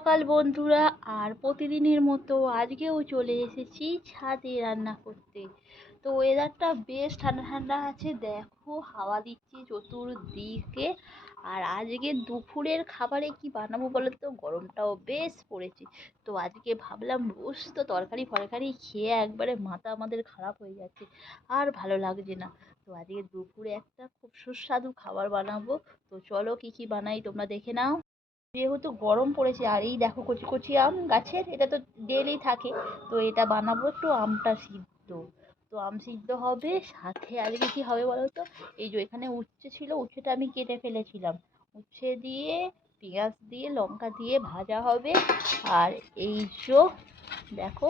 সকাল বন্ধুরা, আর প্রতিদিনের মতো আজকেও চলে এসেছি ছাদে রান্না করতে। তো ওয়েদারটা বেশ ঠান্ডা ঠান্ডা আছে, দেখো হাওয়া দিচ্ছে চতুর্দিকে। আর আজকে দুপুরের খাবারে কি বানাবো বলো তো, গরমটাও বেশ পড়েছে। তো আজকে ভাবলাম রোজ তো তরকারি ফরকারি খেয়ে একবারে মাথা আমাদের খারাপ হয়ে যাচ্ছে, আর ভালো লাগছে না। তো আজকে দুপুরে একটা খুব সুস্বাদু খাবার বানাবো। তো চলো কি কি বানাই তোমরা দেখে নাও। যেহেতু গরম পড়েছে, আর এই দেখো কচি কচি আম গাছের, এটা তো ডেলি থাকে। তো এটা বানাবো একটু আমটা সিদ্ধ। তো আম সিদ্ধ হবে, সাথে আজকে কি হবে বলো তো, এই যে এখানে উচ্ছে ছিল, উচ্ছেটা আমি কেটে ফেলেছিলাম। উচ্ছে দিয়ে পেঁয়াজ দিয়ে লঙ্কা দিয়ে ভাজা হবে। আর এই যে দেখো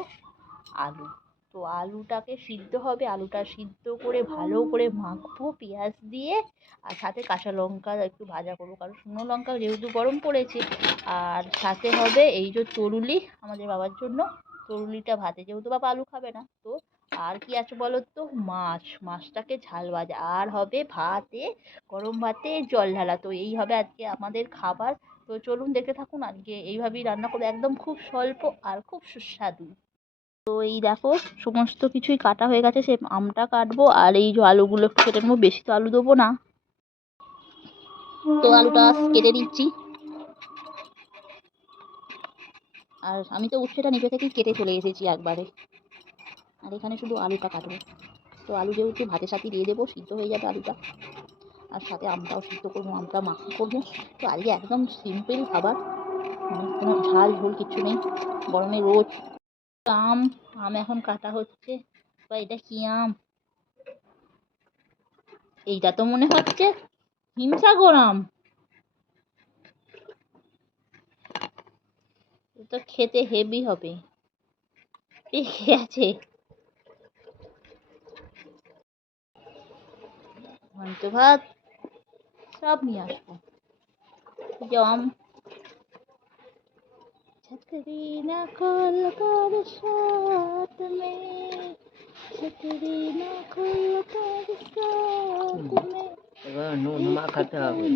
আলু, তো আলুটাকে সিদ্ধ হবে, আলুটা সিদ্ধ করে ভালো করে মাখবো পেঁয়াজ দিয়ে। আর সাথে কাঁচা লঙ্কা একটু ভাজা করবো, কারণ শুকনো লঙ্কা যেহেতু গরম পড়েছে। আর সাথে হবে এই যে তরুলি আমাদের বাবার জন্য, তরুলিটা ভাতে, যেহেতু বাবা আলু খাবে না। তো আর কি আছে বলো তো, মাছটাকে ঝাল ভাজা, আর হবে ভাতে, গরম ভাতে জল ঢালা। তো এই হবে আজকে আমাদের খাবার। তো চলুন দেখতে থাকুন, আজকে এইভাবেই রান্না করবো, একদম খুব স্বল্প আর খুব সুস্বাদু। তো এই দেখো সমস্ত কিছুই কাটা হয়ে গেছে, সে আমটা কাটবো, আর এই যে আলুগুলো একটু কেটে নেবো, বেশি তো আলু দেবো না। তো আলুটা কেটে দিচ্ছি। আর আমি তো উচ্ছেটা নিজে থেকেই কেটে চলে এসেছি একবারে। আর এখানে শুধু আলুটা কাটবো। তো আলু যেহেতু ভাতের সাথে দিয়ে দেবো, সিদ্ধ হয়ে যাবে আলুটা। আর সাথে আমটাও সিদ্ধ করবো, আমটা মাখা করবো। তো আজকে একদম সিম্পল খাবার, মানে কোনো ঝাল ঝোল কিচ্ছু নেই, গরমে রোজ আম। আম এখন কাটা হচ্ছে। বা এটা কি আম, এইটা তো মনে হচ্ছে হিমসাগর আম। তো খেতে হেভি হবে, পেকে আছে। ঘন্ট ভাত সব নিয়ে আসবো। জম छतरी न खोल कर साथ में, छतरी न खोल कर साथ में। এবার নুন মাখাতে হবে।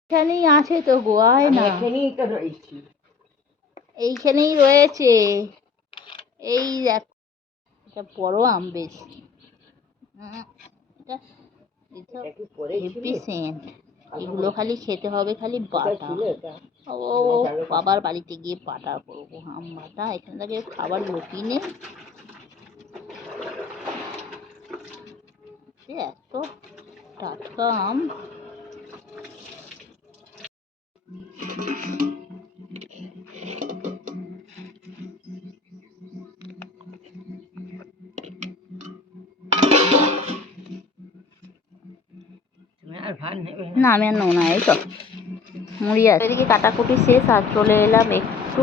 এখানেই আছে তো গো, আয় আমি না। এখানেই তো রয়েছি। এইখানেই রয়েছে। এই দেখ, এটা বড় আম বেশ। এটা এটা কি পরে হেভি ছিলে? সেন্ট। এগুলো খালি খেতে হবে, খালি কোথায় বাটা। ছিল এটা? ও বাবার বাড়িতে গিয়ে বাটা করবো আম বাটা, এখানে থেকে খাবার লোকই নেই। এত টাটকা আম। তুমি আর ভাত নেবে না আমি আর নেবো না, এই তো মুড়ি আছে। এদিকে কাটাকুটি শেষ, আর চলে এলাম একটু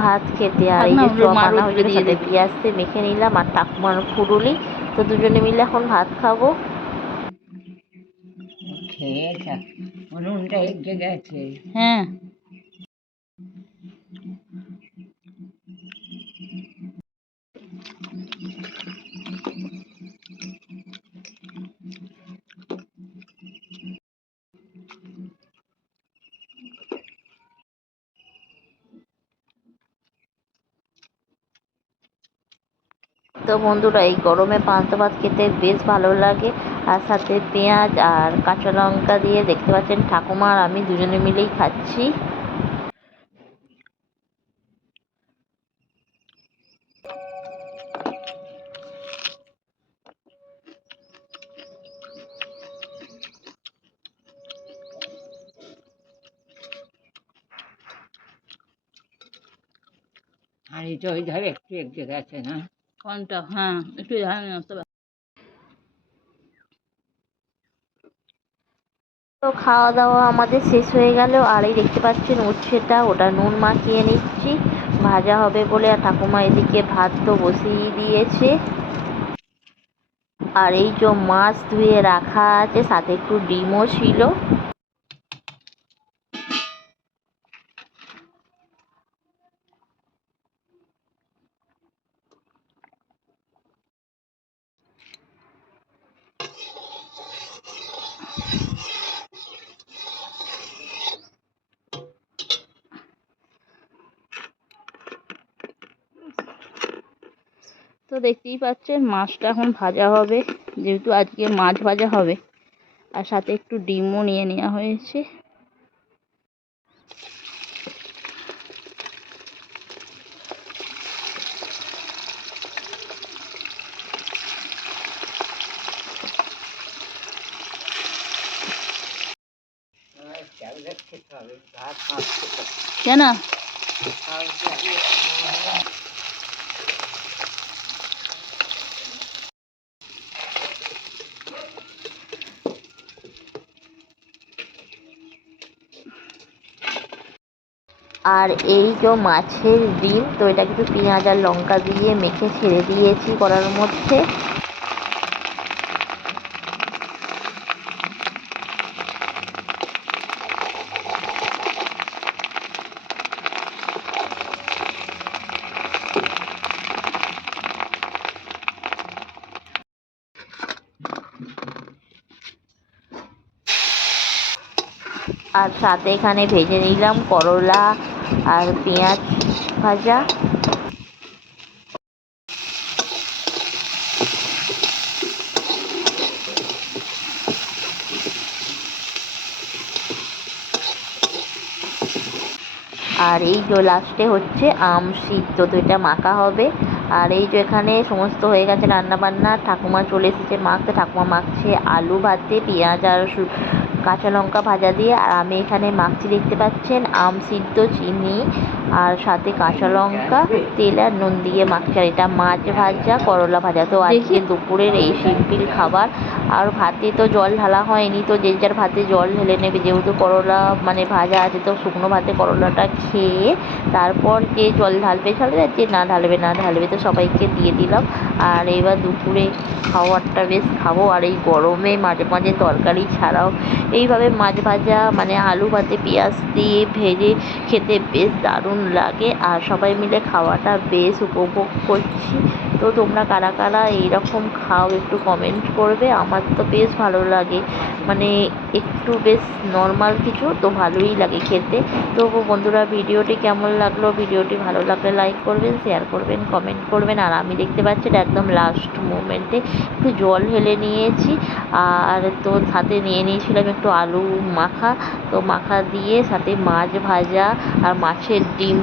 ভাত খেতে। আর এই যে চপ আনা হয়েছিল, সাথে পেঁয়াজ দিয়ে মেখে নিলাম, আর ঠাকুমার ফুরুলি। তো দুজনে মিলে এখন ভাত খাবো। খেয়ে যা, উনুনটা এগিয়ে গেছে। হ্যাঁ, তো বন্ধুরা এই গরমে পান্তা ভাত খেতে বেশ ভালো লাগে। আর সাথে পেঁয়াজ আর কাঁচা লঙ্কা দিয়ে, দেখতে পাচ্ছেন ঠাকুমা আর আমি দুজনে মিলেই খাচ্ছি। আর এই যে ওই ধারে একটু এগিয়ে গেছে না? কোনটা? হ্যাঁ একটু আসতে। তো খাওয়া দাওয়া আমাদের শেষ হয়ে গেল। আর এই দেখতে পাচ্ছেন উচ্ছেটা, ওটা নুন মাখিয়ে নিচ্ছি, ভাজা হবে বলে। আর ঠাকুমা এদিকে ভাত তো বসিয়ে দিয়েছে। আর এই যে মাছ ধুয়ে রাখা আছে, সাথে একটু ডিমও ছিল। তো দেখতেই পাচ্ছেন মাছটা এখন ভাজা হবে, যেহেতু আজকে মাছ ভাজা হবে, আর সাথে একটু ডিমও নিয়ে নেওয়া হয়েছে। ট্যাবলেট খেতে হবে, ভাত মাখতে হবে। কেন? আর এই যে মাছের ডিম, তো এটা কিন্তু পেঁয়াজ আর লঙ্কা দিয়ে মেখে ছেড়ে দিয়েছি কড়ার মধ্যে। আর সাথে এখানে ভেজে নিলাম করলা আর পেঁয়াজ ভাজা। আর এই যে লাস্টে হচ্ছে আম সিদ্ধ, তো এটা মাখা হবে। আর এই যে এখানে সমস্ত হয়ে গেছে রান্না বান্না, ঠাকুমা চলে এসেছে মাখতে। ঠাকুমা মাখছে আলু ভাতে পেঁয়াজ আর কাঁচা লঙ্কা ভাজা দিয়ে, আর আমি এখানে মাখছি দেখতে পাচ্ছেন আম সিদ্ধ, চিনি আর সাথে কাঁচা লঙ্কা, তেল আর নুন দিয়ে মাখছি। আর এটা মাছ ভাজা করলা ভাজা। তো আজকে দুপুরের এই সিম্পল খাবার। আর ভাতে তো জল ঢালা হয়নি, তো যে যার ভাতে জল ঢেলে নেবে, যেহেতু করলা মানে ভাজা আছে, তো শুকনো ভাতে করলাটা খেয়ে তারপর যে জল ঢালবে ঢালবে, আর যে না ঢালবে না ঢালবে। তো সবাইকে দিয়ে দিলাম। আর এবার দুপুরে খাবারটা বেশ খাবো। আর এই গরমে মাঝে মাঝে তরকারি ছাড়াও এইভাবে মাছ ভাজা মানে আলু ভাতে পেঁয়াজ দিয়ে ভেজে খেতে বেশ দারুণ লাগে। আর সবাই মিলে খাওয়াটা বেশ উপভোগ করছি। তো তোমরা কারা কারা এইরকম খাও একটু কমেন্ট করবে। আমার তো বেশ ভালো লাগে, মানে একটু বেশ নর্মাল কিছু তো ভালোই লাগে খেতে। তো বন্ধুরা, ভিডিওটি কেমন লাগলো? ভিডিওটি ভালো লাগলে লাইক করবেন, শেয়ার করবেন, কমেন্ট করবেন। আর আমি দেখতে পাচ্ছেন একদম লাস্ট মোমেন্টে একটু জল ঢেলে নিয়েছি। আর তো সাথে নিয়ে নিয়েছিলাম একটু আলু মাখা, তো মাখা দিয়ে সাথে মাছ ভাজা আর মাছের ডিম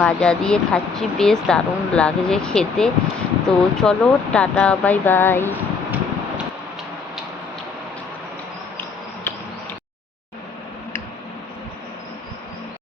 ভাজা দিয়ে খাচ্ছি, বেশ দারুণ লাগছে খেতে। তো চলো টাটা, বাই বাই।